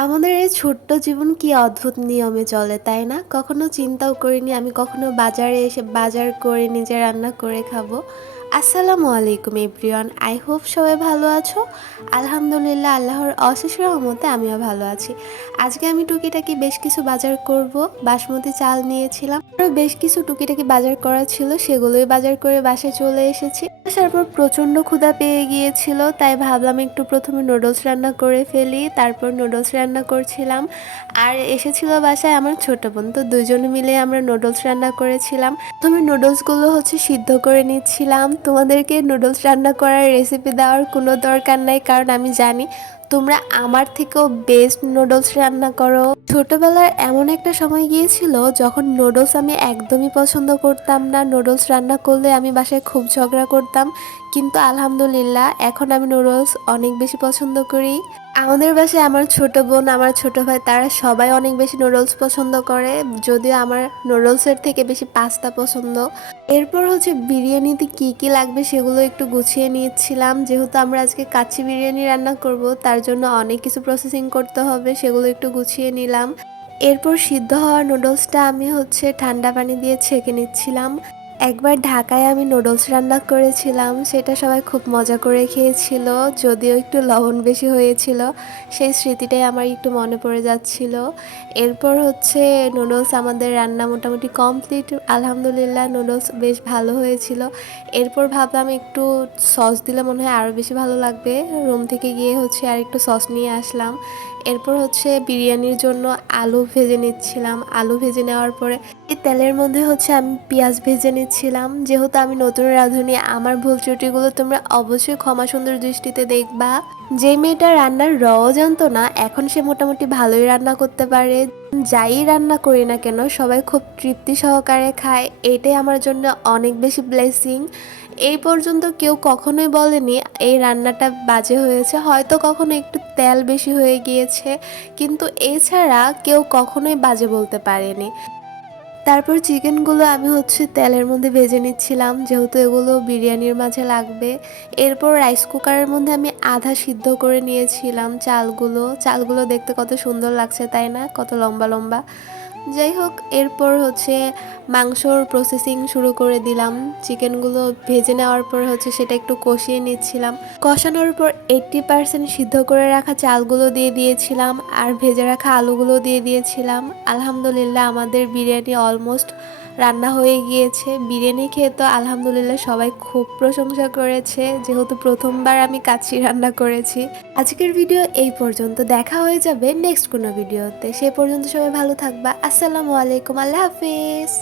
আমাদের এই ছোট্ট জীবন কি অদ্ভুত নিয়মে চলে, তাই না? কখনো চিন্তাও করিনি আমি, কখনো বাজারে এসে বাজার করে নিজে রান্না করে খাব। আসসালামু আলাইকুম এভরিওয়ান, আই হোপ সবাই ভালো আছো। আলহামদুলিল্লাহ, আল্লাহর অশেষ রহমতে আমিও ভালো আছি। আজকে আমি টুকিটাকি বেশ কিছু বাজার করব, বাসমতি চাল নিয়েছিলাম। আরও বেশ কিছু টুকিটাকি বাজার করা ছিল, সেগুলোই বাজার করে বাসায় চলে এসেছি। আসার পর প্রচণ্ড ক্ষুধা পেয়ে গিয়েছিল, তাই ভাবলাম একটু প্রথমে নুডলস রান্না করে ফেলি, তারপর নুডলস রান্না করছিলাম। আর এসেছিল বাসায় আমার ছোট বোন, তো দুজনে মিলে আমরা নুডলস রান্না করেছিলাম। প্রথমে নুডলসগুলো হচ্ছে সিদ্ধ করে নিচ্ছিলাম তোমাদেরকে নুডলস রান্না করার রেসিপি দেওয়ার কোনো দরকার নাই কারণ আমি জানি তোমরা আমার থেকেও বেস্ট নুডলস রান্না করো। ছোটবেলার এমন একটা সময় গিয়েছিল যখন নুডলস আমি একদমই পছন্দ করতাম না। নুডলস রান্না করলে আমি বাসায় খুব ঝগড়া করতাম। কিন্তু আলহামদুলিল্লাহ, এখন আমি নুডলস অনেক বেশি পছন্দ করি। আমাদের বাসায় আমার ছোট বোন, আমার ছোট ভাই, তারা সবাই অনেক বেশি নুডলস পছন্দ করে। যদিও আমার নুডলসের থেকে বেশি পাস্তা পছন্দ। এরপর হচ্ছে বিরিয়ানিতে কি কি লাগবে সেগুলো একটু গুছিয়ে নিয়েছিলাম। যেহেতু আমরা আজকে কাচ্চি বিরিয়ানি রান্না করব, তার জন্য অনেক কিছু প্রসেসিং করতে হবে, সেগুলো একটু গুছিয়ে নিলাম। এরপর সিদ্ধ হওয়া নুডলসটা আমি হচ্ছে ঠান্ডা পানি দিয়ে ছেঁকে নিচ্ছিলাম। একবার ঢাকায় আমি নুডলস রান্না করেছিলাম, সেটা সবাই খুব মজা করে খেয়েছিল, যদিও একটু লবণ বেশি হয়েছিল, সেই স্মৃতিটাই আমার একটু মনে পড়ে যাচ্ছিল। এরপর হচ্ছে নুডলস আমাদের রান্না মোটামুটি কমপ্লিট, আলহামদুলিল্লাহ নুডলস বেশ ভালো হয়েছিল। এরপর ভাবলাম একটু সস দিলে মনে হয় আরও বেশি ভালো লাগবে, রুম থেকে গিয়ে হচ্ছে আর একটু সস নিয়ে আসলাম। এরপর হচ্ছে বিরিয়ানির জন্য আলু ভেজে নিচ্ছিলাম, আলু ভেজে নেওয়ার পরে এই তেলের মধ্যে হচ্ছে আমি পেঁয়াজ ভেজে নিচ্ছিলাম। যেহেতু আমি নতুন রাঁধুনি, আমার ভুল ত্রুটিগুলো তোমরা অবশ্যই ক্ষমা সুন্দর দৃষ্টিতে দেখবা। যে মেয়েটা রান্নার রও জানতো না, এখন সে মোটামুটি ভালোই রান্না করতে পারে। যাই রান্না করি না কেন, সবাই খুব তৃপ্তি সহকারে খায়। এটাই আমার জন্য অনেক বেশি ব্লেসিং এই পর্যন্ত কেউ কখনোই বলেনি, এই রান্নাটা বাজে হয়েছে। হয়তো কখনো একটু তেল বেশি হয়ে গিয়েছে, কিন্তু এছাড়া কেউ কখনোই বাজে বলতে পারেনি। তারপর চিকেনগুলো আমি হচ্ছে তেলের মধ্যে ভেজে নিচ্ছিলাম, যেহেতু এগুলো বিরিয়ানির মাঝে লাগবে। এরপর রাইস কুকারের মধ্যে আমি আধা সিদ্ধ করে নিয়েছিলাম চালগুলো। চালগুলো দেখতে কত সুন্দর লাগছে, তাই না? কত লম্বা লম্বা। যাই হোক এরপর হচ্ছে মাংসর প্রসেসিং শুরু করে দিলাম। চিকেনগুলো ভেজে নেওয়ার পর হচ্ছে সেটা একটু কষিয়ে নিচ্ছিলাম। কষানোর পর এইট্টি পারসেন্ট সিদ্ধ করে রাখা চালগুলো দিয়ে দিয়েছিলাম আর ভেজে রাখা আলুগুলো দিয়ে দিয়েছিলাম। আলহামদুলিল্লাহ আমাদের বিরিয়ানি অলমোস্ট রান্না হয়ে গিয়েছে, বিরিয়ানি খেয়ে তো আলহামদুলিল্লাহ সবাই খুব প্রশংসা করেছে, যেহেতু প্রথমবার আমি কাছি রান্না করেছি। আজকের ভিডিও এই পর্যন্ত, দেখা হয়ে যাবে নেক্সট কোনো ভিডিওতে। সে পর্যন্ত সবাই ভালো থাকবা, আসসালামু আলাইকুম, আল্লাহ হাফিজ।